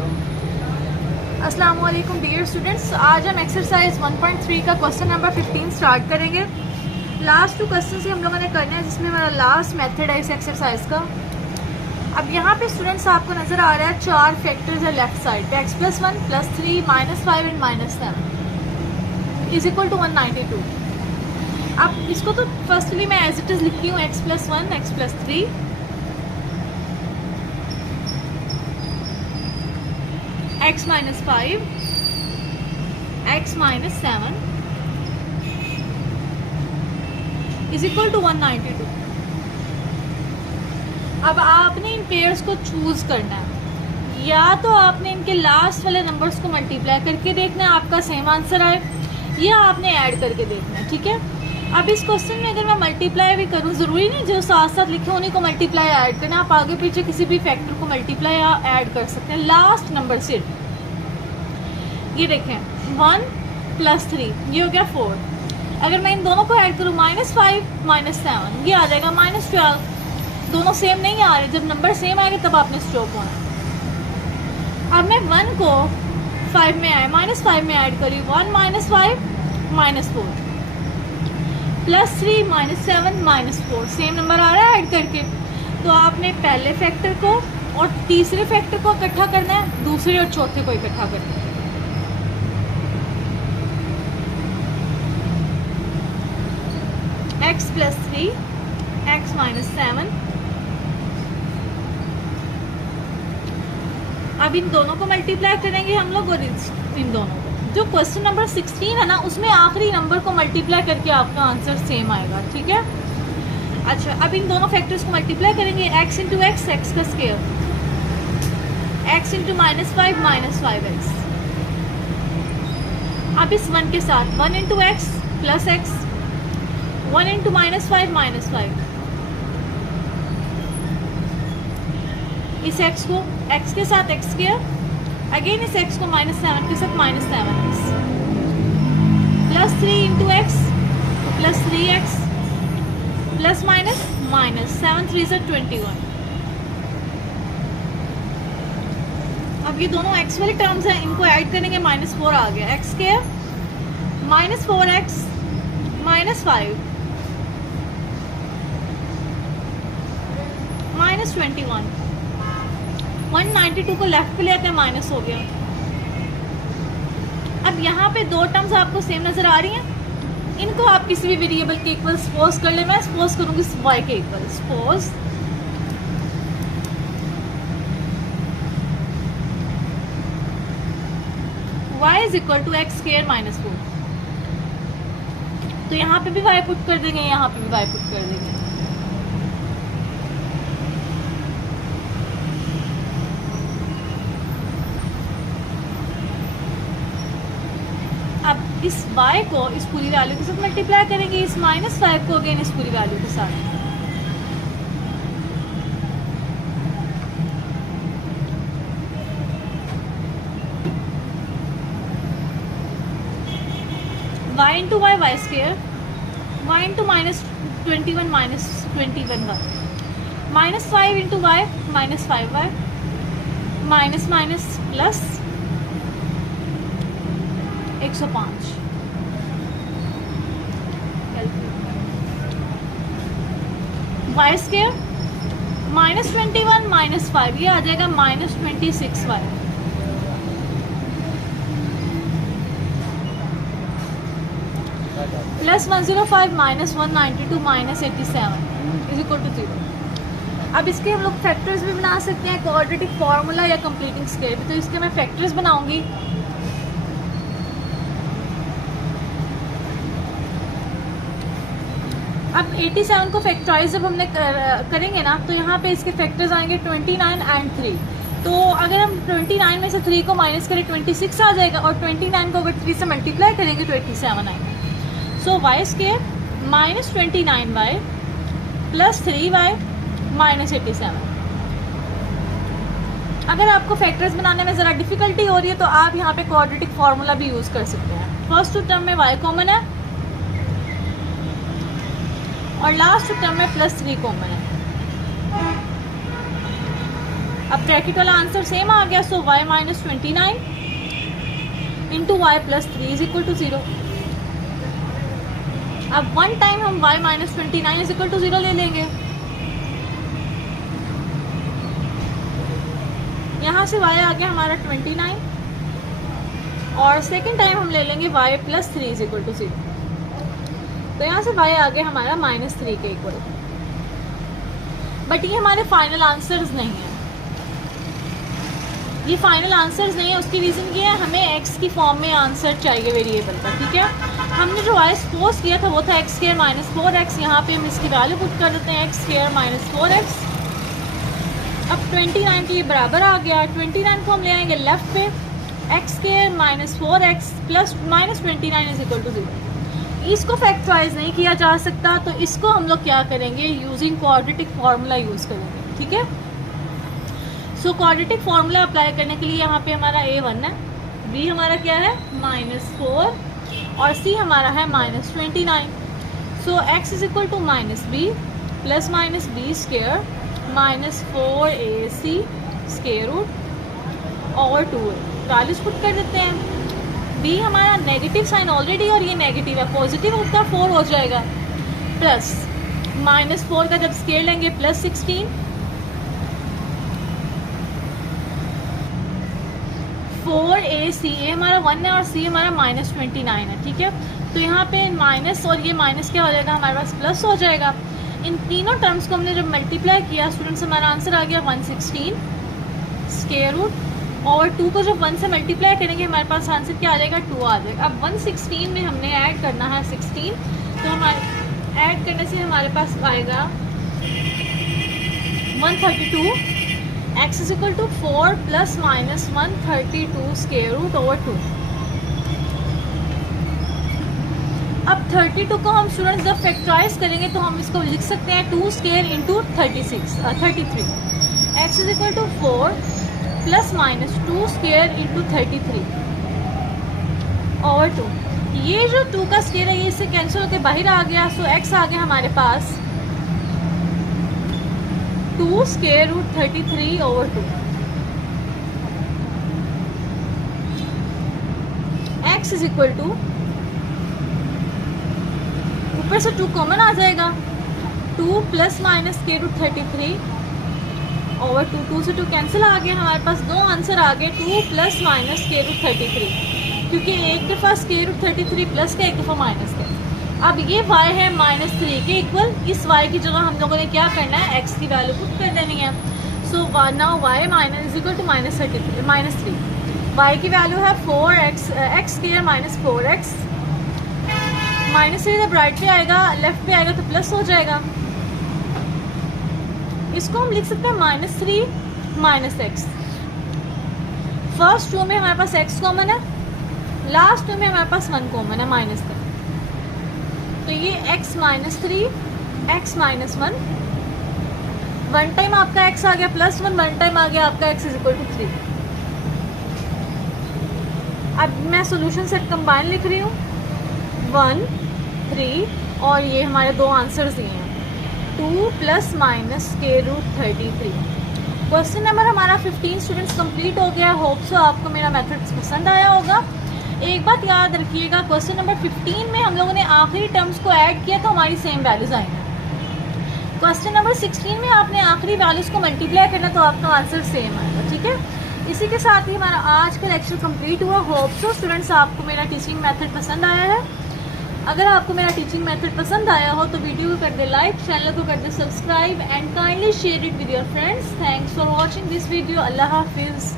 अस्सलाम वालेकुम dear students, आज हम एक्सरसाइज 1.3 का क्वेश्चन नंबर 15 स्टार्ट करेंगे। लास्ट 2 क्वेश्चन ही हम लोगों ने करने हैं, जिसमें हमारा लास्ट मेथड है इस एक्सरसाइज का। अब यहाँ पे स्टूडेंट्स आपको नज़र आ रहा है 4 फैक्टर्स है लेफ्ट साइड पे, x+1 +3 -5 and -7 is equal to 192। अब इसको तो फर्स्टली मैं एज इट इज़ लिखती हूँ x+1 x+3 x - 5 x - 7 is equal to 192। अब आपने इन पेयर्स को चूज करना है, या तो आपने इनके लास्ट वाले नंबर्स को मल्टीप्लाई करके देखना है आपका सेम आंसर आए, या आपने ऐड करके देखना है। ठीक है, अब इस क्वेश्चन में अगर मैं मल्टीप्लाई भी करूँ, ज़रूरी नहीं जो साथ साथ लिखे उन्हीं को मल्टीप्लाई ऐड करना, आप आगे पीछे किसी भी फैक्टर को मल्टीप्लाई या ऐड कर सकते हैं लास्ट नंबर से। ये देखें 1 + 3 ये हो गया 4। अगर मैं इन दोनों को ऐड करूँ -5 - 7 ये आ जाएगा -12। दोनों सेम नहीं आ रहे, जब नंबर सेम आएगा तब आपने स्टॉप होना। अब मैं 1 को 5 में आए -5 में ऐड करी, 1 - 5 - 4 +3 - 7 - 4 सेम नंबर आ रहा है ऐड करके। तो आपने पहले फैक्टर को और तीसरे फैक्टर को इकट्ठा करना है, दूसरे और चौथे को इकट्ठा करना है। x + 3 x - 7। अब इन दोनों को मल्टीप्लाई करेंगे हम लोग, और इन दोनों को। जो क्वेश्चन नंबर 16 है ना, उसमें आखिरी नंबर को मल्टीप्लाई करके आपका आंसर सेम आएगा। ठीक है, अच्छा अब इन दोनों फैक्टर्स को मल्टीप्लाई करेंगे, x × x x का स्क्वायर, x × -5 5x। अब इस 1 के साथ 1 × x + x, 1 × -5 -5। इस x को x के साथ x स्क्वायर, अगेन इस x को -7 के साथ -7x, +3 × x +3x ± -7 3 = 21। अब ये दोनों x वाली टर्म्स हैं, इनको ऐड करेंगे, -4 आ गया, x स्क्वायर -4x -5 -21। 192 को लेफ्ट पे ले आते हैं, माइनस हो गया। अब यहाँ पे 2 टर्म्स आपको सेम नजर आ रही हैं, इनको आप किसी भी वेरिएबल के इक्वल सपोज कर ले। मैं सपोज करूँगी y के इक्वल, सपोज y = x² - 4। तो यहाँ पे भी y पुट कर देंगे, यहाँ पे भी y पुट कर देंगे। अब इस y को इस पूरी वैल्यू के साथ मल्टीप्लाई करेंगे, इस -5 को अगेन इस पूरी वैल्यू के साथ। y × y y², y × -21 -21y, -5 × y -5y, plus 105 y² -21 -5 ये आ जाएगा -26y, +105 -192 -87 इज इक्वल टू 0। अब इसके हम लोग फैक्टर्स भी बना सकते हैं, क्वाड्रेटिक फार्मूला या कंप्लीटिंग स्केयर भी। तो इसके मैं फैक्टर्स बनाऊंगी। अब 87 को फैक्टराइज जब हमने करेंगे ना, तो यहाँ पे इसके फैक्टर्स आएंगे 29 एंड 3। तो अगर हम 29 में से 3 को माइनस करें 26 आ जाएगा, और 29 को अगर 3 से मल्टीप्लाई करेंगे 27 आएगा। सो y² -29y +3y -87। अगर आपको फैक्टर्स बनाने में ज़रा डिफिकल्टी हो रही है, तो आप यहाँ पे क्वाड्रेटिक फार्मूला भी यूज़ कर सकते हैं। फर्स्ट टर्म में y कॉमन है और लास्ट टर्म में +3 कॉमन है। अब ब्रैकेट वाला आंसर सेम आ गया, so y minus 29 into y plus 3 is equal to 0। अब वन टाइम हम y minus 29 is equal to 0 ले लेंगे, यहाँ से y आ गया हमारा 29 और सेकेंड टाइम हम ले लेंगे y plus 3 is equal to 0, तो यहाँ से y आ गया हमारा -3 के इक्वल। बट ये हमारे फाइनल आंसर्स नहीं है, ये फाइनल आंसर्स नहीं है। उसकी रीज़न ये है, हमें x की फॉर्म में आंसर चाहिए वेरिएबल का, ठीक है। हमने जो y सपोज किया था वो था x स्क्वायर माइनस 4x, यहाँ पे हम इसकी वैल्यू पुट कर देते हैं x स्क्वायर माइनस 4x। अब 29 के ये बराबर आ गया, 29 को हम ले आएंगे लेफ्ट पे, x square minus 4x plus minus 29 is equal to 0। इसको फैक्टराइज नहीं किया जा सकता, तो इसको हम लोग क्या करेंगे, यूजिंग क्वाड्रेटिक फार्मूला यूज़ करेंगे, ठीक है। सो क्वाड्रेटिक फार्मूला अप्लाई करने के लिए यहाँ पे हमारा a1 है, b हमारा क्या है -4 और c हमारा है -29। So x is equal to -b plus minus b square -4ac square root over 2a, values put कर देते हैं। b हमारा नेगेटिव साइन ऑलरेडी और ये नेगेटिव है, पॉजिटिव होता 4 हो जाएगा, प्लस -4 का जब स्क्वायर लेंगे प्लस 16, 4ac a हमारा 1 है और c हमारा -29 है, ठीक है। तो यहाँ पे माइनस और ये माइनस क्या हो जाएगा, हमारे पास प्लस हो जाएगा। इन तीनों टर्म्स को हमने जब मल्टीप्लाई किया स्टूडेंट्स, हमारा आंसर आ गया 116 स्क्वायर रूट और 2 को जब 1 से मल्टीप्लाई करेंगे हमारे पास आंसर क्या आ जाएगा, 2 आ जाएगा। अब 116 में हमने ऐड करना है 16, तो हमारे ऐड करने से हमारे पास आएगा 132, x is equal to 4 plus minus 132 square root over 2। अब 32 को हम स्टूडेंट्स जब फैक्टराइज करेंगे तो हम इसको लिख सकते हैं 2 square into 33, x is equal to 4 plus minus 2 square into 33 over 2। ये जो 2 का स्क्वायर है ये इससे कैंसिल होकर बाहर आ गया, सो x आ गया हमारे पास 2 square root 33 over 2। x is equal to, ऊपर से 2 कॉमन आ जाएगा, 2 plus minus square root 33 over 2, 2 से 2 कैंसिल आ गया, हमारे पास दो आंसर आ गए, 2 प्लस माइनस स्क्वायर रूट 33, क्योंकि एक दफ़ा स्क्वायर रूट 33 प्लस का, एक दफ़ा माइनस का। अब ये y है -3 के इक्वल, इस y की जगह हम लोगों ने क्या करना है, x की वैल्यू पुट कर देनी है। So now y minus is equal to -3, y की वैल्यू है 4x, x square minus 4x, -3 जब राइट पे आएगा लेफ्ट पे आएगा तो प्लस हो जाएगा। इसको हम लिख सकते हैं -3 माइनस x। फर्स्ट रो में हमारे पास x कॉमन है, लास्ट रो में हमारे पास 1 कॉमन है माइनस का, तो ये x -3 x -1, वन टाइम आपका x आ गया +1, वन टाइम आ गया आपका x इज इक्वल टू 3। अब मैं सॉल्यूशन सेट कंबाइन लिख रही हूँ, 1 3 और ये हमारे दो आंसर्स दिए हैं, 2 plus minus square root 33। Question number हमारा 15 स्टूडेंट्स कंप्लीट हो गया। होप सो आपको मेरा मेथड पसंद आया होगा। एक बात याद रखिएगा, क्वेश्चन नंबर 15 में हम लोगों ने आखिरी टर्म्स को ऐड किया तो हमारी सेम वैल्यूज आएंगी। क्वेश्चन नंबर 16 में आपने आखिरी वैल्यूज को मल्टीप्लाई करना तो आपका आंसर सेम आएगा, ठीक है। इसी के साथ ही हमारा आज का लेक्चर कंप्लीट हुआ। होप सो स्टूडेंट्स आपको मेरा टीचिंग मेथड पसंद आया है। अगर आपको मेरा टीचिंग मेथड पसंद आया हो तो वीडियो को कर दे लाइक, चैनल को कर दे subscribe and kindly share it with your friends. Thanks for watching this video. अल्लाह हाफिज़।